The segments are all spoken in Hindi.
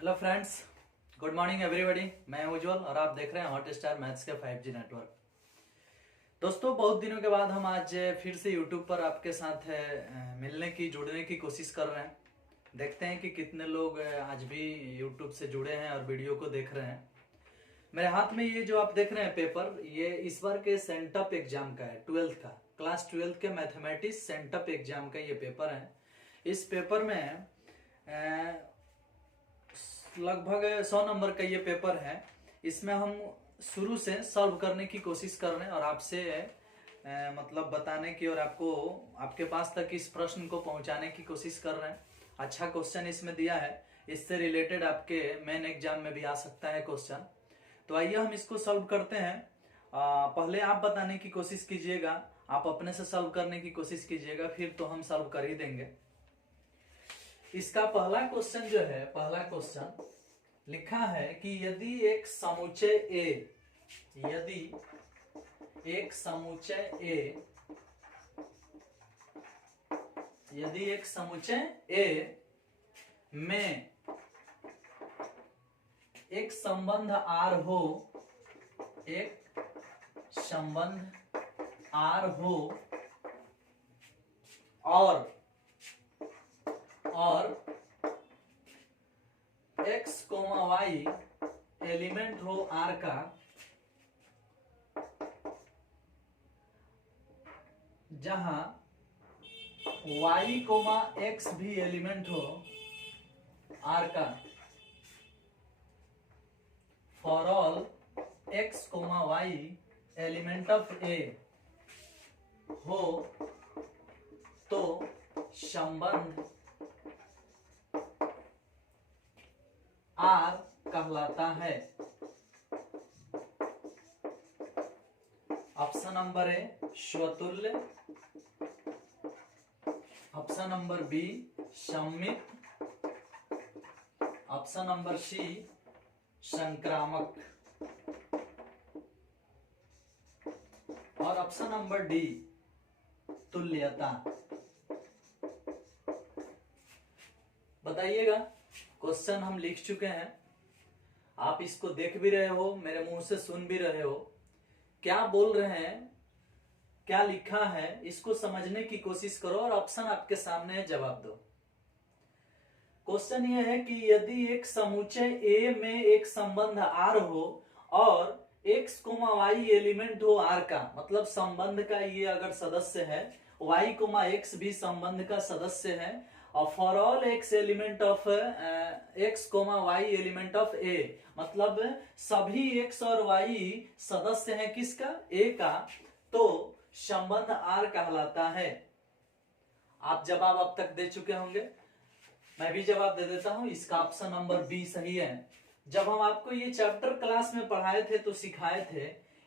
Hello friends, good morning everybody. मैं उज्जवल और आप देख रहे हैं हॉट स्टार मैथ्स के 5G नेटवर्क। दोस्तों, बहुत दिनों के बाद हम आज फिर से यूट्यूब पर आपके साथ मिलने की जुड़ने की कोशिश कर रहे हैं। देखते हैं कि कितने लोग आज भी यूट्यूब से जुड़े हैं और वीडियो को देख रहे हैं। मेरे हाथ में ये जो आप देख रहे हैं पेपर, ये इस बार के सेंटअप एग्जाम का है, 12th का, क्लास 12th के मैथमेटिक्स सेंटअप एग्जाम का ये पेपर है। इस पेपर में लगभग 100 नंबर का ये पेपर है। इसमें हम शुरू से सॉल्व करने की कोशिश कर रहे हैं और आपसे मतलब बताने की और आपको आपके पास तक इस प्रश्न को पहुंचाने की कोशिश कर रहे हैं। अच्छा क्वेश्चन इसमें दिया है, इससे रिलेटेड आपके मेन एग्जाम में भी आ सकता है क्वेश्चन। तो आइए हम इसको सॉल्व करते हैं। पहले आप बताने की कोशिश कीजिएगा, आप अपने से सॉल्व करने की कोशिश कीजिएगा, फिर तो हम सॉल्व कर ही देंगे। इसका पहला क्वेश्चन जो है, पहला क्वेश्चन लिखा है कि यदि एक समुच्चय ए, यदि एक समुच्चय ए, यदि एक समुच्चय ए में एक संबंध आर हो, एक संबंध आर हो और x, y एलिमेंट हो R का, जहां y, x भी एलिमेंट हो R का, for all x, y element of A हो तो संबंध R कहलाता है। ऑप्शन नंबर ए स्वतुल्य, ऑप्शन नंबर बी सममित, ऑप्शन नंबर सी संक्रामक और ऑप्शन नंबर डी तुल्यता। बताइएगा। क्वेश्चन हम लिख चुके हैं, आप इसको देख भी रहे हो, मेरे मुंह से सुन भी रहे हो। क्या बोल रहे हैं, क्या लिखा है, इसको समझने की कोशिश करो और ऑप्शन आपके सामने है, जवाब दो। क्वेश्चन ये है कि यदि एक समुच्चय ए में एक संबंध आर हो और x, y एलिमेंट हो आर का, मतलब संबंध का ये अगर सदस्य है, y, x भी संबंध का सदस्य है और for all x element of x, y element of a, मतलब सभी x और y सदस्य हैं किसका, a का, तो संबंध R कहलाता है। आप जवाब अब तक दे चुके होंगे, मैं भी जवाब दे देता हूं। इसका ऑप्शन नंबर बी सही है। जब हम आपको ये चैप्टर क्लास में पढ़ाए थे तो सिखाए थे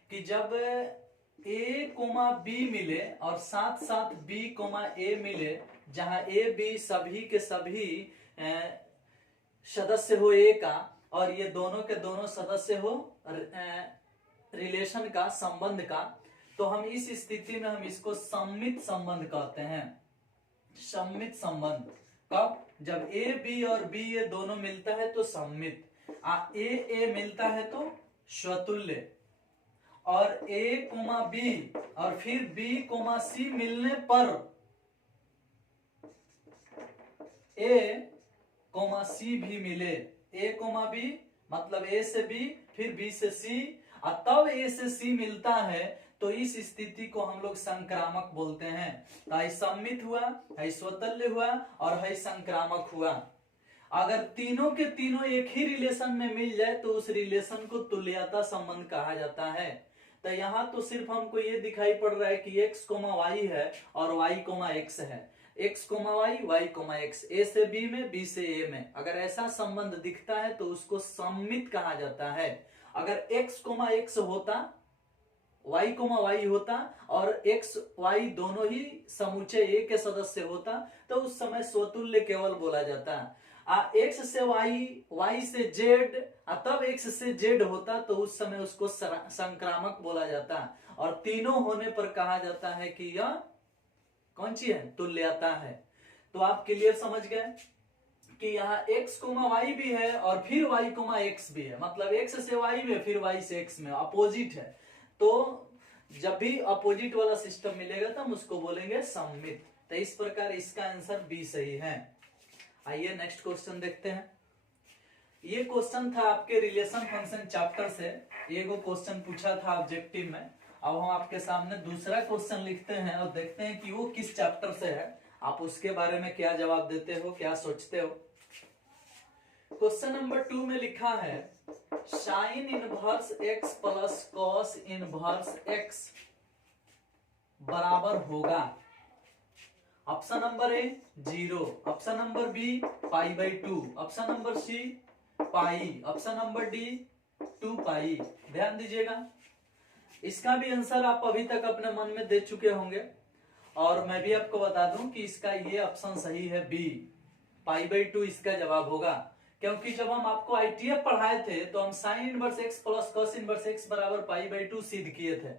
कि जब a, b मिले और साथ साथ b, a मिले, जहां a, b सभी के सभी सदस्य हो a का और ये दोनों के दोनों सदस्य हो रिलेशन का, संबंध का, तो हम इस स्थिति में हम इसको सममित संबंध कहते हैं। सममित संबंध कब, जब a, b और b ये दोनों मिलता है तो सममित, a मिलता है तो स्वतुल्य, और a, b और फिर b, c मिलने पर a, c भी मिले, a, b मतलब a से b फिर b से c, और तब a से c मिलता है, तो इस स्थिति को हम लोग संक्रामक बोलते हैं। है सम्मित हुआ, है स्वतुल्य हुआ और है संक्रामक हुआ। अगर तीनों के तीनों एक ही रिलेशन में मिल जाए तो उस रिलेशन को तुल्यता संबंध कहा जाता है। तो यहाँ तो सिर्फ हमको ये दिखाई पड़ रहा है कि x, y है और y, x है, x, y, x, a से b में, b से a में। अगर ऐसा संबंध दिखता है तो उसको सम्मित कहा जाता है। अगर x, x होता, y, y होता और x, y दोनों ही समुच्चय A के सदस्य होता तो उस समय स्वतुल्य केवल बोला जाता। x से y से z, तब x से z होता तो उस समय उसको संक्रामक बोला जाता, और तीनों होने पर कहा जाता है कि यह कौन सी है, तुल्यता है। तो आप क्लियर समझ गए कि यहाँ x कोमा वाई भी है और फिर y कोमा x भी है, मतलब x से y में फिर y से x में, अपोजिट है। तो जब भी अपोजिट वाला सिस्टम मिलेगा तो हम उसको बोलेंगे सममित। तो इस प्रकार इसका आंसर बी सही है। आइए नेक्स्ट क्वेश्चन देखते हैं। ये क्वेश्चन था आपके रिलेशन फंक्शन चैप्टर से, एगो क्वेश्चन पूछा था ऑब्जेक्टिव में। अब हम आपके सामने दूसरा क्वेश्चन लिखते हैं और देखते हैं कि वो किस चैप्टर से है, आप उसके बारे में क्या जवाब देते हो, क्या सोचते हो। क्वेश्चन नंबर 2 में लिखा है sine inverse x plus cos inverse x बराबर होगा। Option number A 0, option number B pi by 2, option number C pi, option number D 2 pi. ध्यान दीजिएगा, इसका भी आंसर आप अभी तक अपने मन में दे चुके होंगे और मैं भी आपको बता दूं कि इसका ये ऑप्शन सही है, बी पाई बाई 2 इसका जवाब होगा। क्योंकि जब हम आपको आईटीएफ पढ़ाए थे तो हम sign inverse x plus cos inverse x बराबर पाई बाई 2 सिद्ध किए थे।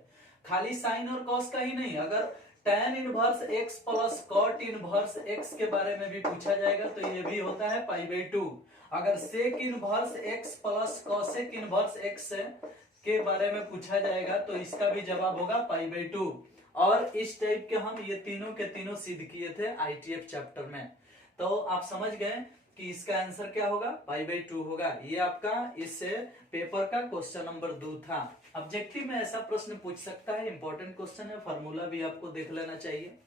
खाली साइन और कॉस का ही नहीं, अगर tan inverse x plus cot inverse x के बारे में भी पूछा जाएगा तो ये भी होता है पाई बाई 2। अगर sec inverse x plus cosec inverse x के बारे में पूछा जाएगा तो इसका भी जवाब होगा पाई बाई 2। और इस टाइप के हम ये तीनों के तीनों सिद्ध किए थे आईटीएफ चैप्टर में। तो आप समझ गए कि इसका आंसर क्या होगा, पाई बाई 2 होगा। ये आपका इस पेपर का क्वेश्चन नंबर 2 था। ऑब्जेक्टिव में ऐसा प्रश्न पूछ सकता है, इंपॉर्टेंट क्वेश्चन है, फॉर्मूला भी आपको देख लेना चाहिए।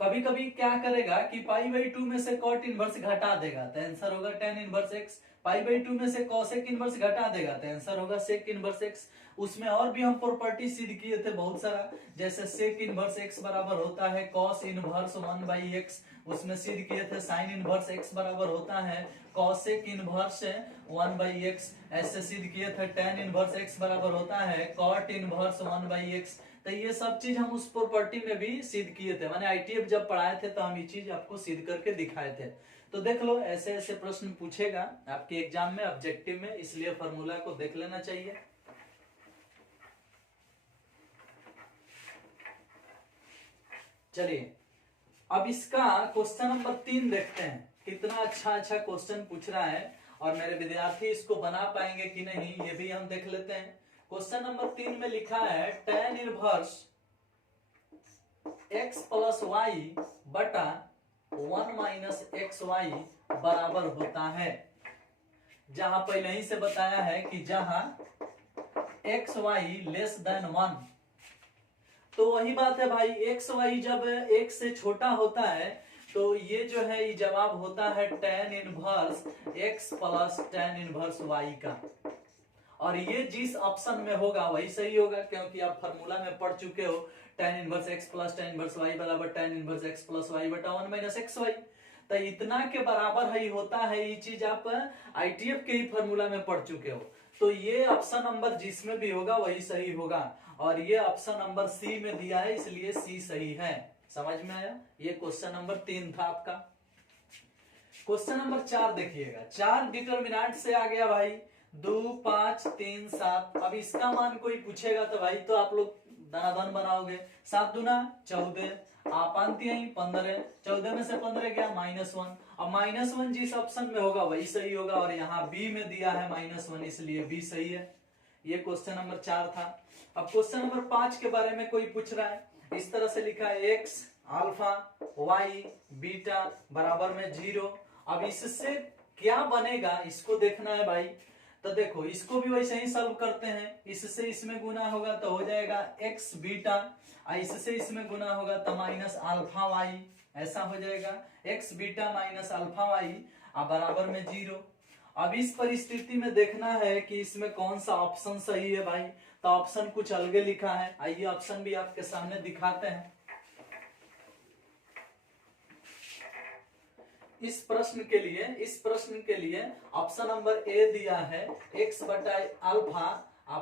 कभी कभी क्या करेगा कि पाई बाई 2 में से कॉट इनवर्स घटा देगा तो आंसर होगा tan inverse x। Pi by 2 में से कॉसेक इनवर्स घटा देगा तो आंसर होगा सेक इनवर्स x। उसमें और भी हम प्रॉपर्टी सिद्ध किए थे बहुत सारा, जैसे सेक इनवर्स x बराबर होता है कॉस इनवर्स 1/x, उसमें सिद्ध किए थे साइन इनवर्स x बराबर होता है कॉसेक इनवर्स 1/x, ऐसे सिद्ध किए थे tan इनवर्स x बराबर होता है कॉट इनवर्स 1/x। तो ये सब चीज हम उस प्रॉपर्टी में भी सिद्ध किए थे, माने आईटीएफ जब पढ़ाए थे तो हम ये चीज आपको सिद्ध करके दिखाए थे। तो देख लो, ऐसे ऐसे प्रश्न पूछेगा आपके एग्जाम में ऑब्जेक्टिव में, इसलिए फॉर्मूला को देख लेना चाहिए। चलिए अब इसका क्वेश्चन नंबर 3 देखते हैं, कितना अच्छा अच्छा क्वेश्चन पूछ रहा है और मेरे विद्यार्थी इसको बना पाएंगे कि नहीं ये भी हम देख लेते हैं। क्वेश्चन नंबर 3 में लिखा है tan inverse x plus y बटा 1 माइनस एक्स वाई बराबर होता है। जहां पहले ही से बताया है कि जहां एक्स वाई लेस देन 1, तो वही बात है भाई, एक्स वाई जब एक से छोटा होता है तो ये जो है ये जवाब होता है tan inverse x plus tan inverse y का। और ये जिस ऑप्शन में होगा वही सही होगा, क्योंकि आप फार्मूला में पढ़ चुके हो tan inverse x plus tan inverse y बराबर tan inverse x plus y बटा 1 माइनस एक्स वाई। तो इतना के बराबर ही होता है, ये चीज आप आईटीएफ के ही फार्मूला में पढ़ चुके हो। तो ये ऑप्शन नंबर जिसमें भी होगा वही सही होगा, और ये ऑप्शन नंबर सी में दिया है इसलिए सी सही है। समझ में आया? ये क्वेश्चन नंबर 3 था आपका। क्वेश्चन नंबर 4 देखिएगा, 4 डिटर्मिनेंट से आ गया भाई, 2 5 3 7। अब इसका मान कोई पूछेगा तो भाई तो आप लोग धनाधन बनाओगे, 7 दूना 14, आप 15, 14 में से 15 गया -1। अब -1 जिस ऑप्शन में होगा वही सही होगा, और यहाँ बी में दिया है -1 इसलिए बी सही है। ये क्वेश्चन नंबर 4 था। अब क्वेश्चन नंबर 5 के बारे में कोई पूछ रहा है, इस तरह से लिखा है x अल्फा y बीटा बराबर में 0। अब इससे क्या बनेगा इसको देखना है भाई। तो देखो इसको भी वैसे ही सॉल्व करते हैं, इससे इसमें गुना होगा तो हो जाएगा x बीटा, इससे इसमें गुना होगा तो माइनस अल्फा y, ऐसा हो जाएगा x beta minus alpha y बराबर में 0। अब इस परिस्थिति में देखना है कि इसमें कौन सा ऑप्शन सही है भाई। तो ऑप्शन कुछ अलग लिखा है, आइए ऑप्शन भी आपके सामने दिखाते हैं। इस प्रश्न के लिए ऑप्शन नंबर ए दिया है x बटा अल्फा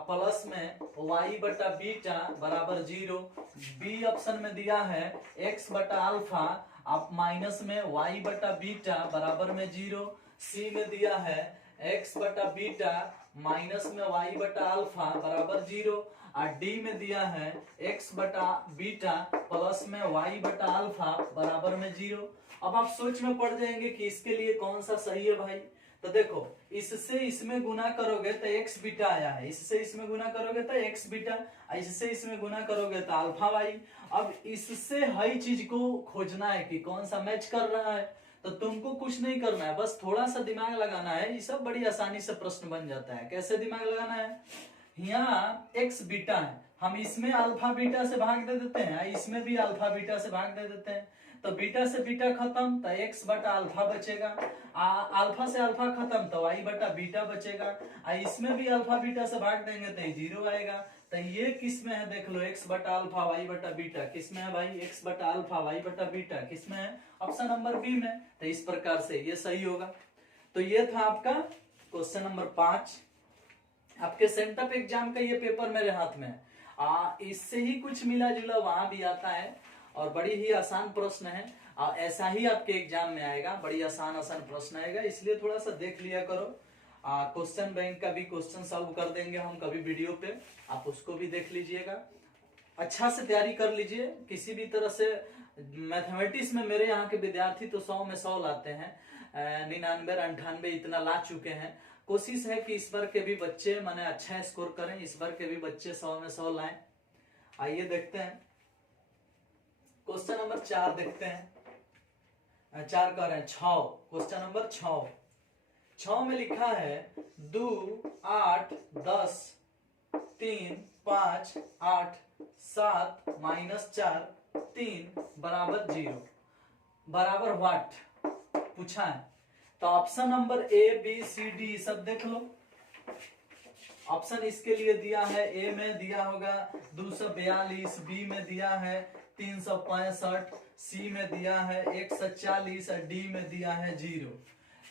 प्लस में y बटा बीटा बराबर 0। बी ऑप्शन में दिया है x बटा अल्फा माइनस में y बटा बीटा बराबर में 0। सी में दिया है x बटा बीटा माइनस में y बटा अल्फा बराबर 0। और डी में दिया है x बटा बीटा प्लस में y बटा अल्फा बराबर में 0। अब आप सोच में पड़ जाएंगे कि इसके लिए कौन सा सही है भाई। तो देखो, इससे इसमें गुना करोगे तो एक्स बीटा आया है, इससे इसमें गुना करोगे तो एक्स बीटा, इससे इसमें गुना करोगे तो अल्फा वाई। अब इससे हई चीज को खोजना है कि कौन सा मैच कर रहा है। तो तुमको कुछ नहीं करना है, बस थोड़ा सा दिमाग लगाना है, ये सब बड़ी आसानी से प्रश्न बन जाता है। कैसे दिमाग लगाना है, यहाँ एक्स बीटा है, हम इसमें अल्फा बीटा से भाग दे देते हैं, इसमें भी अल्फा बीटा से भाग दे देते हैं, तो बीटा से बीटा खत्म तो एक्स बटा अल्फा बचेगा, अल्फा से अल्फा खत्म तो वाई बटा बीटा बचेगा, इसमें भी अल्फा बीटा से भाग देंगे तो जीरो आएगा। तो ये किस में है देख लो, एक्स बटा अल्फा वाई बटा बीटा किस में है भाई, एक्स बटा अल्फा वाई बटा बीटा किस में है, ऑप्शन नंबर बी में। तो इस प्रकार से ये सही होगा। तो ये था आपका क्वेश्चन नंबर 5। आपके सेंटअप एग्जाम का ये पेपर मेरे हाथ में है, इससे ही कुछ मिला जुला वहां भी आता है और बड़ी ही आसान प्रश्न है। ऐसा ही आपके एग्जाम में आएगा, बड़ी आसान प्रश्न आएगा, इसलिए थोड़ा सा देख लिया करो। क्वेश्चन बैंक का भी क्वेश्चन सॉल्व कर देंगे हम कभी वीडियो पे, आप उसको भी देख लीजिएगा। अच्छा से तैयारी कर लीजिए किसी भी तरह से। मैथमेटिक्स में मेरे यहाँ के विद्यार्थी तो 100 में 100 लाते हैं, 99 98 इतना ला चुके हैं। कोशिश है कि इस बार के भी बच्चे माने अच्छा स्कोर करें, इस बार के भी बच्चे 100 में 100 लाएं। आइए देखते हैं क्वेश्चन नंबर 4 देखते हैं। 4 कर रहे हैं 6, क्वेश्चन नंबर 6 में लिखा है 2 8 10 3 5 8 7 -4 3 बराबर 0 बराबर व्हाट पूछा है। तो option number A B C D सब देख लो। ऑप्शन इसके लिए दिया है, ए में दिया होगा 242, बी में दिया है 365, सी में दिया है 140 और डी में दिया है 0।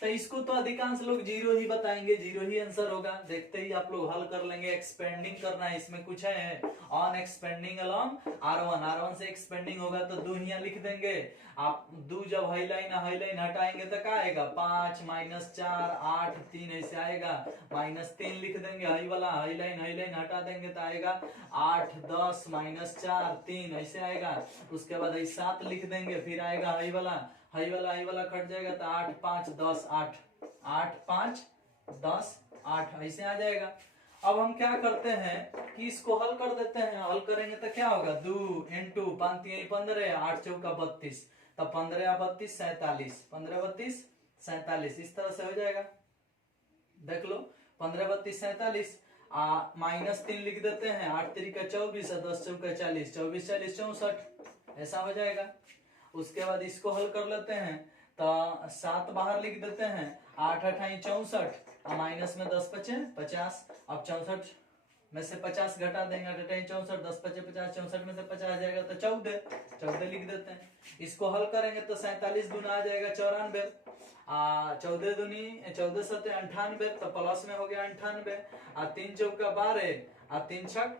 तो इसको तो अधिकांश लोग 0 ही बताएंगे, 0 ही आंसर होगा। देखते ही आप लोग हल कर लेंगे। एक्सपेंडिंग करना है, इसमें कुछ है ऑन एक्सपेंडिंग अलोंग R1 से एक्सपेंडिंग होगा तो 2 यहाँ लिख देंगे। आप 2 जब हाईलाइन हटाएंगे तो क्या आएगा, 5 -4 8 3 ऐसे आएगा, -3 लिख देंगे। हाई वाला हाईलाइन हटा देंगे तो आएगा 8 10 -4 3 ऐसे आएगा। उसके बाद 7 लिख देंगे, फिर आएगा हाई वाला कट जाएगा तो 8 5 10 8 5 10 8 ऐसे आ जाएगा। अब हम क्या करते हैं कि इसको हल कर देते हैं। हल करेंगे तो क्या होगा, 2 × 5 3 15 8 चौका 32, तो 15 32 47, 15 32 47 इस तरह से हो जाएगा। देख लो 15 32 47 -3 लिख देते हैं, 8 3 का 24 और 10 चौका 40, 24 40 64 ऐसा हो जाएगा। उसके बाद इसको हल कर लेते हैं तो 7 बाहर लिख देते हैं, 8 8 64 माइनस में 10 5 50। अब 64 में से 50 घटा देंगे, 8 8 64 10 5 50, 64 में से 50 आ जाएगा तो 14 लिख देते हैं। इसको हल करेंगे तो 47 दूना आ जाएगा 94, 14 दूनी 14 7 98, तो प्लस में हो गया 98, 3 चौका 12 3 6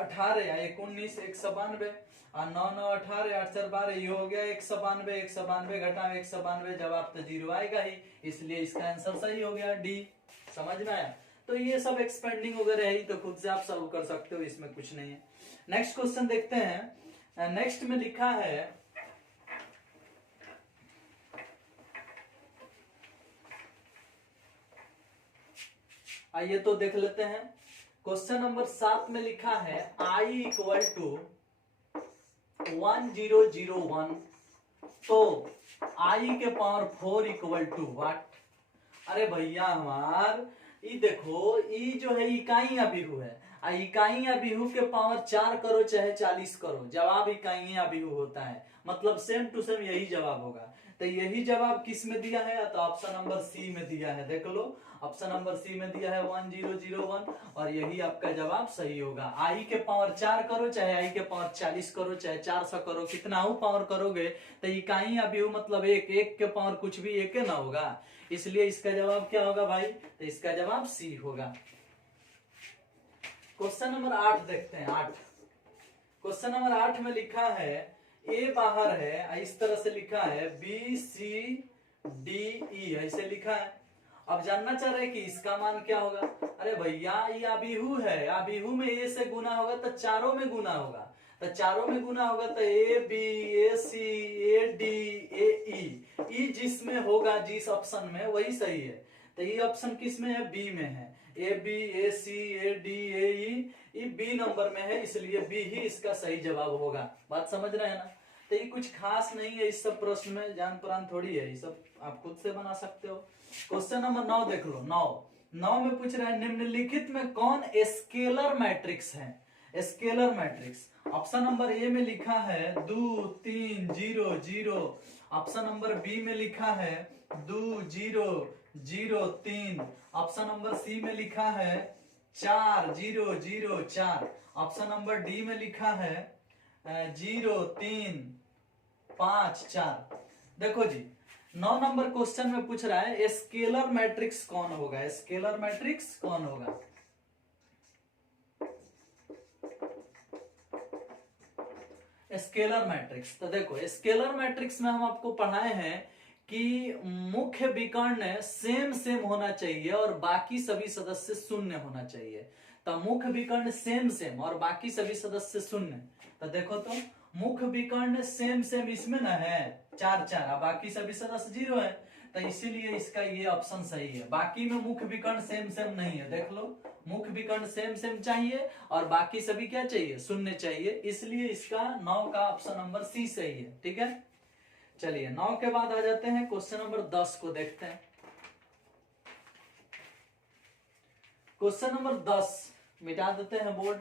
18 1 19 192 9 9 18 8 4 12 ये हो गया 192, 192 घटाओ 192 जवाब तो 0 आएगा ही, इसलिए इसका आंसर सही हो गया डी। समझ में आया। तो ये सब एक्सपेंडिंग वगैरह है, तो खुद से आप सॉल्व कर सकते हो, इसमें कुछ नहीं है। नेक्स्ट क्वेश्चन देखते हैं। नेक्स्ट में लिखा है आइए तो देख लेते हैं। क्वेश्चन नंबर 7 में लिखा है I = 1001, तो I के पावर 4 = व्हाट। अरे भैया हमार ये देखो, ये जो है इकाई अभिहु है, इकाई अभिहु के पावर 4 करो चाहे 40 करो, जवाब इकाई अभिहु होता है, मतलब सेम टू सेम यही जवाब होगा। तो यही जवाब किस में दिया है, तो ऑप्शन नंबर सी में दिया है। देख लो ऑप्शन नंबर सी में दिया है 1001, और यही आपका जवाब सही होगा। आई के पावर 4 करो चाहे आई के पावर 40 करो चाहे 400 करो, कितना हो पावर करोगे तो इकाई अभिहु मतलब एक के पावर कुछ भी एक ना होगा, इसलिए इसका जवाब क्या होगा भाई, तो इसका जवाब सी होगा। क्वेश्चन नंबर 8 देखते हैं। 8 क्वेश्चन नंबर 8 में लिखा है ए बाहर है, इस तरह से लिखा है बी सी डी ई ऐसे लिखा है। अब जानना चाह रहे हैं कि इसका मान क्या होगा। अरे भैया ये अभिहु है, अभिहु में ए से गुना होगा तो चारों में गुना होगा, तो चारों में गुना होगा तो ए B, A C, A D, A ई। ई जिसमें होगा, जिस ऑप्शन में, वही सही है। तो ये ऑप्शन किस में है? बी में है। A B, A C, A D, A ई बी नंबर में है, इसलिए बी ही इसका सही जवाब होगा। बात समझ रहे हैं ना? तो ये कुछ खास नहीं है इस सब प्रश्न में, जान परान थोड़ी है, ये सब आप खुद से बना सकते हो। क्वेश्चन नंबर 9 देख लो। 9 में पूछ रहा है निम्नलिखित में कौन स्केलर मैट्रिक्स है? स्केलर मैट्रिक्स ऑप्शन नंबर ए में लिखा है 2 3 0 0। ऑप्शन नंबर बी में लिखा है 2 0 0 3। ऑप्शन नंबर सी में लिखा है 4 0 0 4। ऑप्शन नंबर डी में लिखा है 0 3 5 4। देखो जी, 9 नंबर क्वेश्चन में पूछ रहा है स्केलर मैट्रिक्स कौन होगा? स्केलर मैट्रिक्स कौन होगा? स्केलर मैट्रिक्स, तो देखो स्केलर मैट्रिक्स में हम आपको पढ़ाए हैं कि मुख्य विकर्ण सेम सेम होना चाहिए और बाकी सभी सदस्य शून्य होना चाहिए। तो मुख्य विकर्ण सेम सेम और बाकी सभी सदस्य शून्य। तो देखो तो मुख्य विकर्ण सेम सेम इसमें ना है 4 4, और बाकी सभी सदस्य 0 है, तो इसीलिए इसका ये ऑप्शन सही है। बाकी में मुख्य विकर्ण सेम सेम नहीं है, देख लो, मुख्य विकर्ण सेम सेम चाहिए और बाकी सभी क्या चाहिए? शून्य चाहिए, इसलिए इसका 9 का ऑप्शन नंबर सी सही है। ठीक है, चलिए 9 के बाद आ जाते हैं क्वेश्चन नंबर 10 को देखते हैं। क्वेश्चन नंबर 10 मिटा देते हैं बोर्ड।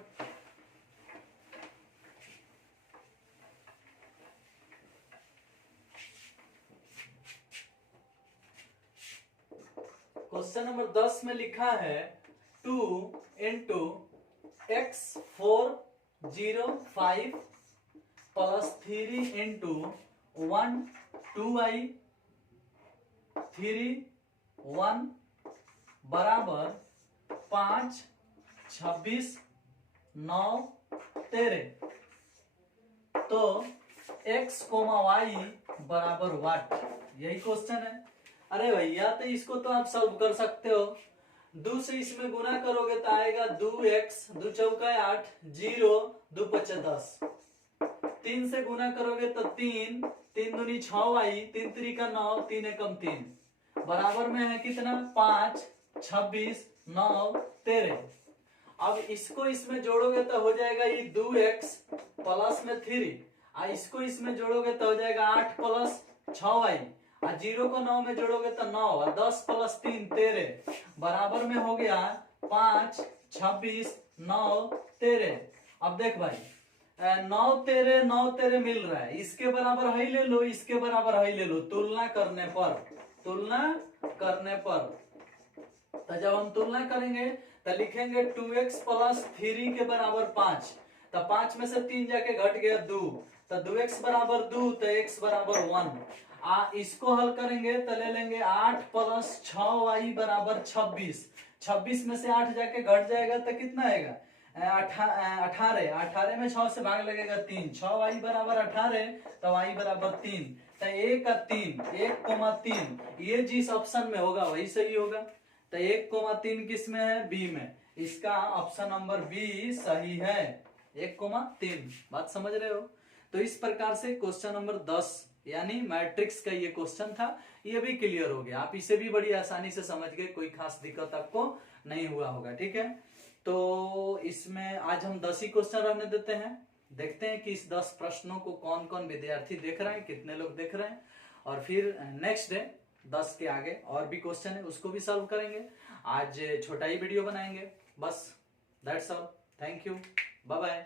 क्वेश्चन नंबर 10 में लिखा है 2 into x 4 0 5 plus 3 into 1 2i 3 1 बराबर 5 26 9 13। तो x, y बराबर वाट, यही क्वेश्चन है। अरे भैया, तो इसको तो आप सॉल्व कर सकते हो। 2 से इसमें गुना करोगे तो आएगा 2x, 2 चौका 8, 0 2 5 10। 3 से गुना करोगे तो 3 3 दूनी 6y, 3 3 का 9, 3 एकम 3, बराबर में है कितना? 5 26 9 13। अब इसको इसमें जोड़ोगे तो हो जाएगा ये 2x प्लस में 3, और इसको इसमें जोड़ोगे तो हो जाएगा 8 प्लस 6y, और 0 को 9 में जोड़ोगे तो 9, और 10 प्लस 3 13, बराबर में हो गया 5 26 9 13। अब देख भाई, 9 13 9 13 मिल रहा है, इसके बराबर है ले लो, इसके बराबर है ले लो, तुलना करने पर। तो जब हम तुलना करेंगे तो लिखेंगे 2x प्लस 3 के बराबर 5, तो 5 में से 3 जाके घट गया 2, तो 2x बराबर 2, तो x बराबर 1। इसको हल करेंगे तो ले लेंगे 8 प्लस 6y बराबर 26। 26 में से 8 जाके घट जाएगा तो कितना आएगा? 18। 18 में 6 से भाग लगेगा 3, 6y बराबर 18, तो y बराबर 3। तो 1 का 3, 1,3, ये जिस ऑप्शन में होगा वही सही होगा। तो 1,3 किस में है? बी में। इसका ऑप्शन नंबर बी सही है, 1,3। बात समझ रहे हो? तो इस प्रकार से क्वेश्चन नंबर 10 यानी मैट्रिक्स का ये क्वेश्चन था, ये भी क्लियर हो गया। आप इसे भी बड़ी आसानी से समझ गए, कोई खास दिक्कत आपको नहीं हुआ होगा। ठीक है, तो इसमें आज हम 10 ही क्वेश्चन रहने देते हैं। देखते हैं कि इस 10 प्रश्नों को कौन कौन विद्यार्थी देख रहे हैं, कितने लोग देख रहे हैं, और फिर नेक्स्ट डे 10 के आगे और भी क्वेश्चन है उसको भी सॉल्व करेंगे। आज छोटा ही वीडियो बनाएंगे बस। That's all, thank you, bye bye.